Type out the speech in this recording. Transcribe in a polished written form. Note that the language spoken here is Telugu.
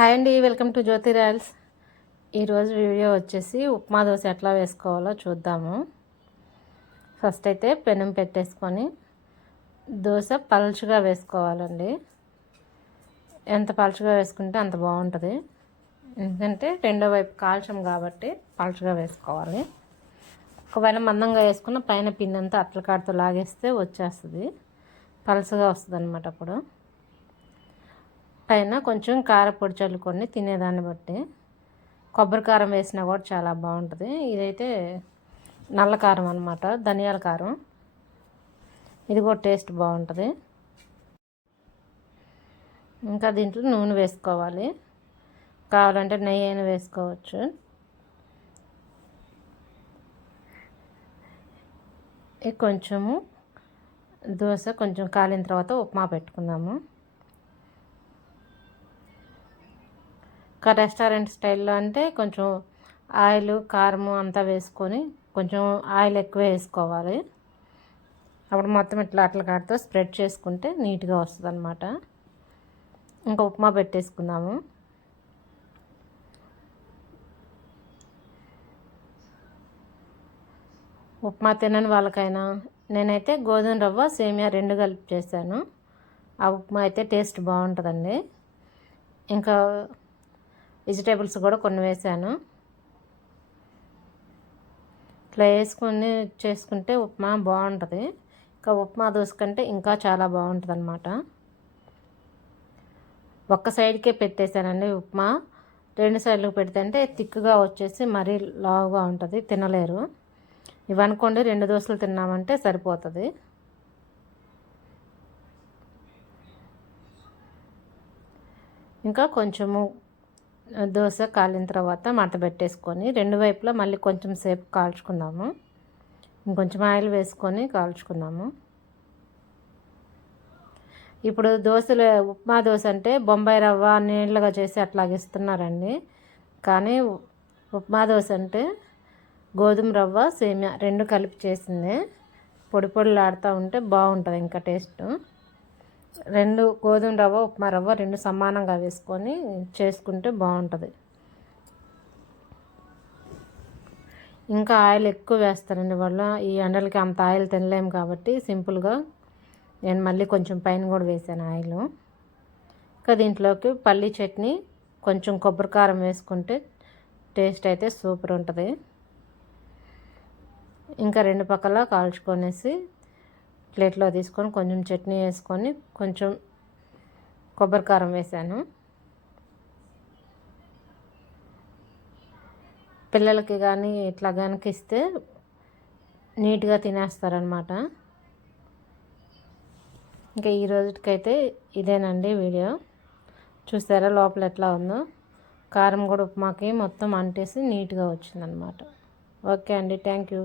హాయ్ అండి, వెల్కమ్ టు జ్యోతి రాయల్స్. ఈరోజు వీడియో వచ్చేసి ఉప్మా దోశ ఎట్లా వేసుకోవాలో చూద్దాము. ఫస్ట్ అయితే పెనం పెట్టేసుకొని దోశ పలుచగా వేసుకోవాలండి. ఎంత పలుచగా వేసుకుంటే అంత బాగుంటుంది, ఎందుకంటే రెండో వైపు కాల్చం కాబట్టి పలుచగా వేసుకోవాలి. ఒకవేళ మందంగా వేసుకున్న పైన పిండంతా అట్ల కాడతో లాగేస్తే వచ్చేస్తుంది, పలుచగా వస్తుంది అన్నమాట. అప్పుడు పైన కొంచెం కారపొడి చల్లుకొని తినేదాన్ని బట్టి, కొబ్బరి కారం వేసినా కూడా చాలా బాగుంటుంది. ఇదైతే నల్ల కారం అన్నమాట, ధనియాల కారం. ఇది కూడా టేస్ట్ బాగుంటుంది. ఇంకా దీంట్లో నూనె వేసుకోవాలి, కావాలంటే నెయ్యి అయినా వేసుకోవచ్చు. కొంచెము దోశ కొంచెం కాలిన తర్వాత ఉప్మా పెట్టుకుందాము. రెస్టారెంట్ స్టైల్లో అంటే కొంచెం ఆయిల్ కారము అంతా వేసుకొని కొంచెం ఆయిల్ ఎక్కువ వేసుకోవాలి. అప్పుడు మొత్తం ఇట్లా అట్ల కాడతో స్ప్రెడ్ చేసుకుంటే నీట్గా వస్తుంది అన్నమాట. ఇంకా ఉప్మా పెట్టేసుకుందాము. ఉప్మా తినని వాళ్ళకైనా నేనైతే గోధుమ రవ్వ సేమియా రెండు కలిపి చేశాను. ఆ ఉప్మా అయితే టేస్ట్ బాగుంటుందండి. ఇంకా వెజిటేబుల్స్ కూడా కొన్ని వేసాను. ఇట్లా వేసుకొని చేసుకుంటే ఉప్మా బాగుంటుంది. ఇంకా ఉప్మా దోశ కంటే ఇంకా చాలా బాగుంటుంది అన్నమాట. ఒక్క సైడ్కే పెట్టేశానండి ఉప్మా. రెండు సైడ్లకు పెడితే అంటే థిక్గా వచ్చేసి మరీ లావుగా ఉంటుంది, తినలేరు. ఇవనుకోండి 2 దోశలు తిన్నామంటే సరిపోతుంది. ఇంకా కొంచెము దోశ కాలిన తర్వాత మడత పెట్టేసుకొని రెండు వైపులా మళ్ళీ కొంచెం సేపు కాల్చుకుందాము. ఇంకొంచెం ఆయిల్ వేసుకొని కాల్చుకుందాము. ఇప్పుడు దోశలు ఉప్మా దోశ అంటే బొంబాయి రవ్వ నీళ్ళగా చేసి అట్లాగే ఇస్తున్నారండి. కానీ ఉప్మా దోశ అంటే గోధుమ రవ్వ సేమియా రెండు కలిపి చేసిందే, పొడి పొడిలాడుతూ ఉంటే బాగుంటుంది ఇంకా టేస్ట్. రెండు గోధుమ రవ్వ ఉప్మా రవ్వ రెండు సమానంగా వేసుకొని చేసుకుంటే బాగుంటుంది. ఇంకా ఆయిల్ ఎక్కువ వేస్తారండి వాళ్ళు, ఈ ఎండలకి అంత ఆయిల్ తినలేము కాబట్టి సింపుల్గా నేను మళ్ళీ కొంచెం పైన కూడా వేసాను ఆయిల్. ఇంకా దీంట్లోకి పల్లీ చట్నీ కొంచెం కొబ్బరి కారం వేసుకుంటే టేస్ట్ అయితే సూపర్ ఉంటుంది. ఇంకా రెండు పక్కల కాల్చుకొనేసి ప్లేట్లో తీసుకొని కొంచెం చట్నీ వేసుకొని కొంచెం కొబ్బరి కారం వేసాను. పిల్లలకి కానీ ఇట్లా కనుక ఇస్తే నీట్గా తినేస్తారనమాట. ఇంకా ఈ రోజుకైతే ఇదేనండి వీడియో. చూసారా లోపల ఎట్లా ఉందో, కారం కూడా ఉప్మాకి మొత్తం అంటేసి నీట్గా వచ్చిందనమాట. ఓకే అండి, థ్యాంక్ యూ.